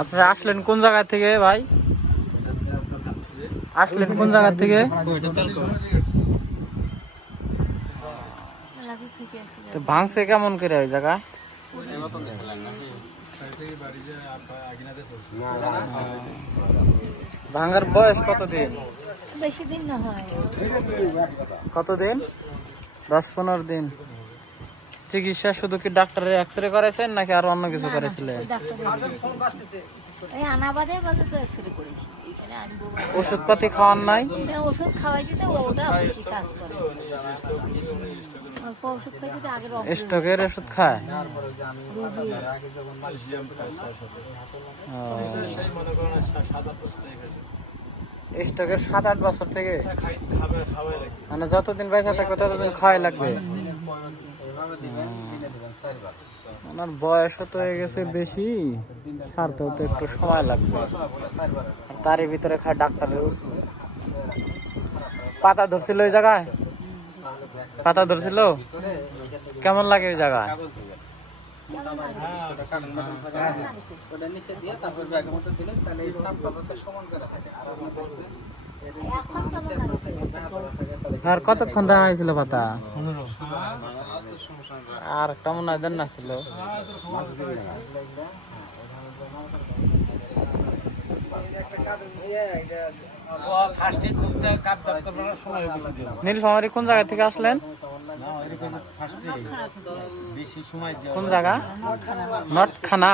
আপনারা আসলেন কোন জায়গা থেকে ভাই? আসলেন কোন জায়গা থেকে? তো ভাঙছে কেমন করে ওই জায়গা? ভাঙার বয়স কতদিন? বেশি দিন না হয়। কতদিন? 10-15 দিন। চিকিৎসা শুধু কি ডাক্তারের এক্সরে করেছেন নাকি আর অন্য কিছু করেছিলেন? ওষুধ পাতি খাওয়ান নাই? ওষুধ খাওয়াইছি তো ওটা বেশি কাজ করে। স্ট্রোকের ওষুধ খায়? স্ট্রোকের 7-8 বছর থেকে, মানে যতদিন বেঁচে থাকবে ততদিন খাওয়াই লাগবে। ওনার বয়সও তো হয়ে গেছে বেশি, সারতেও তো একটু সময় লাগবে। তারই ভিতরে খায় ডাক্তারের ওষুধ। পাতা ধরছিল ওই জায়গায়? পাতা ধরছিল? কেমন লাগে ওই জায়গায়? আর কতক্ষণ রাখা হয়েছিল পাতা? আর কেমন দেন না ছিল? নীলফামারী কোন জায়গা থেকে আসলেন? কোন জায়গা? নটখানা।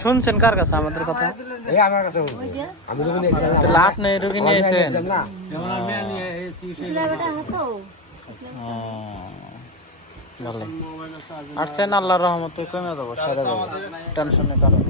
শুনছেন কার কাছে আমাদের কথা? আপনি রুগী নিয়েছেন? আসছেন, আল্লাহর রহমতে কমে যাবো, সেরে যাবো, টেনশনের কারণে।